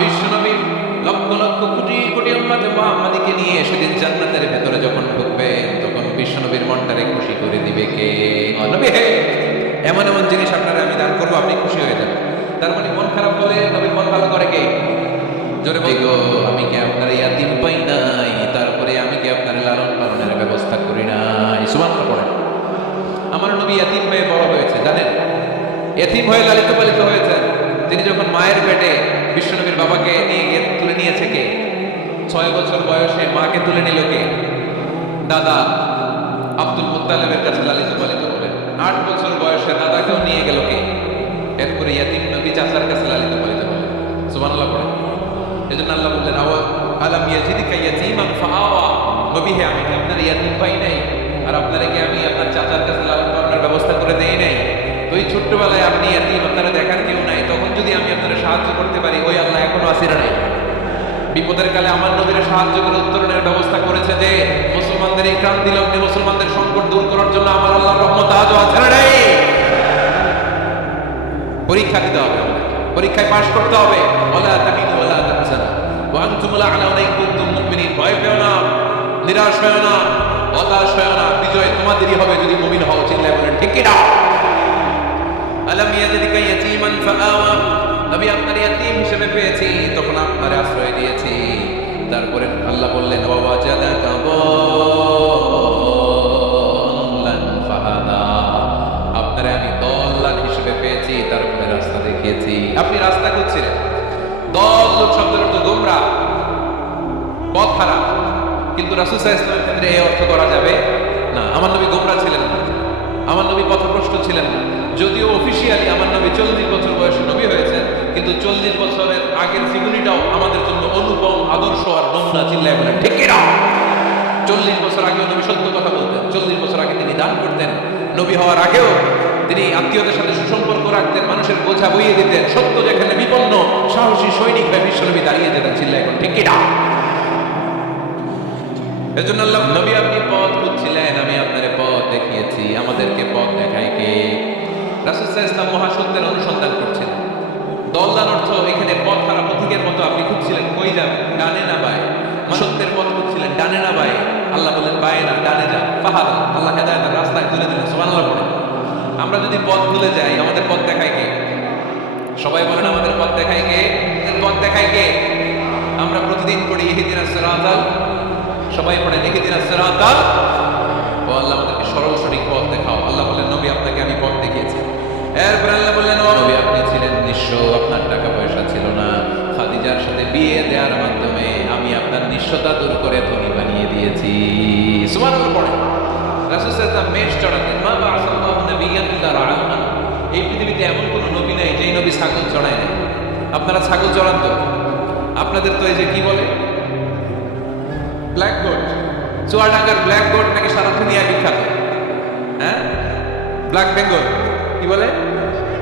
বিশ্বনবী লক্ষ লক্ষ কোটি কোটি উম্মতে মুহাম্মাদীকে নিয়ে সেদিন জান্নাতের ভেতরে যখন ঢুকবেন তখন বিশ্বনবীর মনটারে খুশি করে দিবে কে? নবী হে, এমন এমন জিনিস আপনারা আমি দান করবো, আপনি খুশি হয়ে যাবেন। তার মানে মন খারাপ হলে নবীর মন ভালো করে কে? জোরে বলি গো, আমি কি আপনার ইয়াতিম পাই নাই? তারপরে আমি কি আপনার লালন পালনের ব্যবস্থা করি নাই? সুবহানাল্লাহ পড়েন। আমার নবী ইয়াতিম হয়ে বড় হয়েছে, জানেন? এতিম হয়ে লালিত পালিত হয়েছেন। তিনি যখন মায়ের পেটে বিশ্বনবীর বাবাকে নিয়ে গিয়ে তুলে নিয়েছে কে? 6 বছর বয়সে মাকে তুলে নিল কে? দাদা আব্দুল মুত্তালিবের কাছে লালিত পালিত হলেন। 8 বছর বয়সে দাদাকেও নিয়ে গেল কে? এরপরে ইয়াতিম নবী চাচার কাছে লালিত পালিত হলেন। সুবহানাল্লাহ পড়েন। এজন্য আল্লাহ বললেন, আলাম ইয়াজিদিকা ইয়াতীমান ফাআওয়া। নবী হে, আমি কি আপনার ইয়াতিম পাই নাই? আর আপনারে কি আমি আপনার চাচার কাছে লালন পালনের ব্যবস্থা করে দেই নাই? তো এই ছোট্টবেলায় আপনি ইয়াতিম, আপনারা দেখার কেউ নাই, তখন যদি আমি আপনারা সাহায্য করতে পারি, ওই আল্লাহ এখনো আসিরা নাই? বিপদের কালে আমার নবীরা সাহায্য করে উত্তরণের ব্যবস্থা করেছে, যে মুসলমানদের এই ক্রান্তি লগ্নে মুসলমানদের সংকট দূর করার জন্য আমার আল্লাহর রহমত আজও আছে না নাই? পরীক্ষা দিতে হবে, পরীক্ষায় পাশ করতে হবে। ওয়ালা তাহিনু ওয়ালা তাহজানু ওয়া আনতুমুল আ'লাউনা ইন কুনতুম মুমিনিন। ভয় পেও না, নিরাশ হয়ো না, হতাশ হয়ো না, বিজয় তোমাদেরই হবে যদি মুমিন হও। চিল্লায় বলেন ঠিক কি না? আলাম ইয়াজিদিকা ইয়াতীমান ফাআওয়া। নবী আপনার ইয়াতীম হিসেবে পেয়েছি, তখন আপনার আশ্রয় দিয়েছি। তারপরে আল্লাহ বললেন, ওয়া ওয়াজাদাকা দাল্লান ফাহাদা। আপনারে আমি দল্লান হিসেবে পেয়েছি, তারপরে রাস্তা দেখিয়েছি। আপনি রাস্তা খুঁজছিলেন। দল শব্দের অর্থ গোমরা, পথ হারা। কিন্তু রাসূল সাল্লাল্লাহু আলাইহি ওয়াসাল্লামের ক্ষেত্রে এই অর্থ করা যাবে না। আমার নবী গোমরা ছিলেন না, আমার নবী পথভ্রষ্ট ছিলেন না। যদিও অফিসিয়ালি আমার নবী 40 বছর বয়সে নবী হয়েছেন, কিন্তু 40 বছরের আগের জীবনীটাও আমাদের জন্য অনুপম, আদর্শ আর নমুনা। চিল্লায় বলেন ঠিক কি না? 40 বছর আগেও নবী সত্য কথা বলতেন। 40 বছর আগে তিনি দান করতেন। নবী হওয়ার আগেও তিনি আত্মীয়দের সাথে সুসম্পর্ক রাখতেন, মানুষের বোঝা বইয়ে দিতেন। সত্য যেখানে বিপন্ন, সাহসী সৈনিক হয়ে বিশ্বনবী দাঁড়িয়ে যেতেন। চিল্লায় এখন ঠিক কি না? এজন্য আল্লাহ, নবী আপনি পথ খুঁজছিলেন, আমি আপনারে পথ দেখিয়েছি। আমাদেরকে পথ দেখায় কে? রাসূল সাল্লাল্লাহু আলাইহি ওয়াসাল্লাম মহাসত্যের অনুসন্ধান করছিলেন। দলদান অর্থ এখানে পথ হারা পথিকের মতো আপনি খুঁজছিলেন, কই যাবেন? ডানে না বায়ে? সত্যের পথ খুঁজছিলেন, ডানে না বায়ে? আল্লাহ বললেন বায়ে না, ডানে যান। ফাহাদা, আল্লাহ হেদায়েতের রাস্তায় তুলে দিলেন। সুবহানাল্লাহ বলেন। আমরা যদি পথ ভুলে যাই, আমাদের পথ দেখায় কে? সবাই বলেন, আমাদের পথ দেখায় কে? পথ দেখায় কে? আমরা প্রতিদিন পড়ি ইহদিনাস সিরাতাল, সবাই পড়েন ইহদিনাস সিরাতাল। ও আল্লাহ, আমাদেরকে সরল সঠিক পথ দেখাও। আল্লাহ বললেন, নবী আপনাকে আমি পথ দেখিয়েছি। এরপর আল্লাহ বললেন, ও নবী আপনি ছিলেন নিঃস্ব, আপনার টাকা পয়সা ছিল না। খাদিজার সাথে বিয়ে দেওয়ার মাধ্যমে আমি আপনার নিঃস্বতা দূর করে ধনী বানিয়ে দিয়েছি। সুবহানাল্লাহ পড়েন। রাসূল সাল্লাল্লাহু আলাইহি ওয়াসাল্লাম মেষ চড়াতেন। মা বা'আসাল্লাহু নাবিয়্যান ইল্লা রাআল গানাম। এই পৃথিবীতে এমন কোনো নবী নাই যেই নবী ছাগল চড়ায় না। আপনারা ছাগল চড়ান তো? আপনাদের তো এই যে কি বলে, ব্ল্যাক গোট, চুয়াডাঙ্গার ব্ল্যাক গোট নাকি সারা দুনিয়ায় বিখ্যাত। হ্যাঁ, ব্ল্যাক বেঙ্গল, কি বলে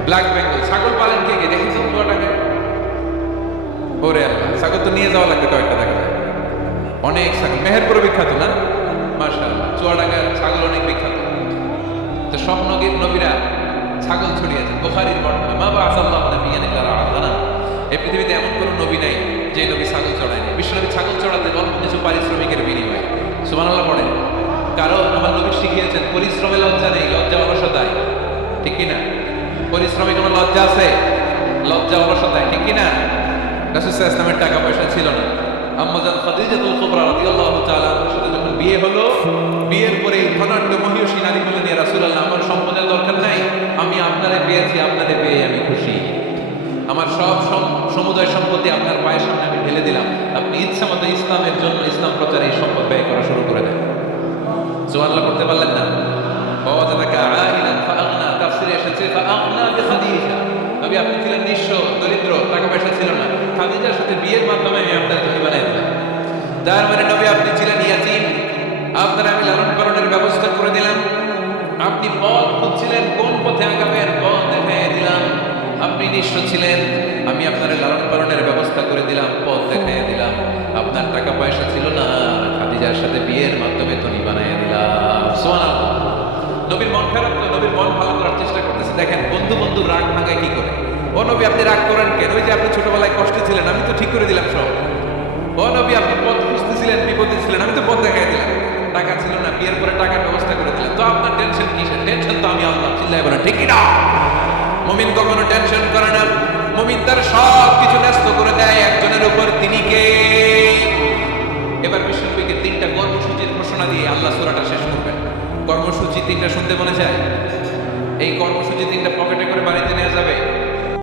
ব্ল্যাক বেঙ্গল। ছাগল পালেন কে কে দেখেছি চুয়াডাঙ্গায়? ওরে আল্লাহ, ছাগল তো নিয়ে যাওয়া লাগবে কয়েকটা, দেখা যায় অনেক ছাগল। মেহেরপুর বিখ্যাত না? মাশাআল্লাহ, চুয়াডাঙ্গার ছাগল অনেক বিখ্যাত। তো সব নবীরা ছাগল ছড়িয়েছেন। বুখারীর বর্ণনা, মা বা'আসাল্লাহু নাবিয়্যান ইল্লা রাআল গানাম। এই পৃথিবীতে এমন কোনো নবী নাই যে নবী ছাগল চড়ায়নি। বিশ্বনবী ছাগল চড়াতেন অল্প কিছু পারিশ্রমিকের বিনিময়ে। সুবহানাল্লাহ পড়েন। কারণ আমার নবী শিখিয়েছেন, পরিশ্রমে লজ্জা নেই, লজ্জা অলসতায়। ঠিক কি না? পরিশ্রমে কোনো লজ্জা আছে? লজ্জা অলসতায়। ঠিক কি না? রাসূল সাল্লাল্লাহু আলাইহি ওয়াসাল্লামের টাকা পয়সা ছিল না। আম্মাজান খাদিজাতুল কুবরা রাদিয়াল্লাহু তাআলা আনহার সাথে যখন বিয়ে হলো, বিয়ের পরে ধনাঢ্য মহিয়সী নারী বললেন, ইয়া রাসূলুল্লাহ, আমার সম্পদের দরকার নাই, আমি আপনারে পেয়েছি, আপনারে পেয়ে আমি খুশি। আমার সব সমুদয় সম্পত্তি আপনার পায়ের সামনে আমি ঢেলে দিলাম। আপনি ইচ্ছা মতো ইসলামের জন্য, ইসলাম প্রচারে এই সম্পদ ব্যয় করা শুরু করে দেন। সুবহানাল্লাহ করতে পারলেন না? ওয়াজাদাকা আইলান ফাআগনা, তাফসীরে এসেছে ফাআগনা বিখাদিজা। নবী আপনি ছিলেন নিঃস্ব, দরিদ্র, টাকা পয়সা ছিল না। খাদিজার সাথে বিয়ের মাধ্যমে আমি আপনার ধনী বানিয়ে দিলাম। তার মানে নবী আপনি ছিলেন ইয়াতীম, আপনার আমি লালন পালনের ব্যবস্থা করে দিলাম। আপনি পথ খুঁজছিলেন, কোন পথে আগাবেন, পথ দেখাইয়া দিলাম। আপনি নিঃস্ব ছিলেন, আমি আপনার লালন পালনের ব্যবস্থা করে দিলাম, পথ দেখাইয়া দিলাম। আপনার টাকা পয়সা ছিল না, খাদিজার সাথে বিয়ের মাধ্যমে ধনী বানাইয়া দিলাম। সুবহানাল্লাহ। নবীর মন খারাপ তো, নবীর মন ভালো করার চেষ্টা করতেছে। দেখেন বন্ধু বন্ধু রাগ ভাঙায় কি করে? ও নবী আপনি রাগ করেন কেন? ওই যে আপনি ছোটবেলায় কষ্টে ছিলেন, আমি তো ঠিক করে দিলাম সব। ও নবী আপনি পথ খুঁজতেছিলেন, বিপদে ছিলেন, আমি তো পথ দেখাই দিলাম। টাকা ছিল না, বিয়ের পরে টাকার ব্যবস্থা করে দিলাম। তো আপনার টেনশন কিসের? টেনশন তো আমি আল্লাহ। চিল্লায় বলেন ঠিক কি না? মুমিন কখনো টেনশন করে না। মুমিন তার সব কিছু ন্যস্ত করে দেয় একজনের উপর, তিনি কে? এবার বিশ্বনবীকে 3টা কর্মসূচির ঘোষণা দিয়ে আল্লাহ সূরাটা শেষ করবেন। কর্মসূচি 3টা শুনতে মনে যায়? এই কর্মসূচি 3টা পকেটে করে বাড়িতে নিয়ে যাবে?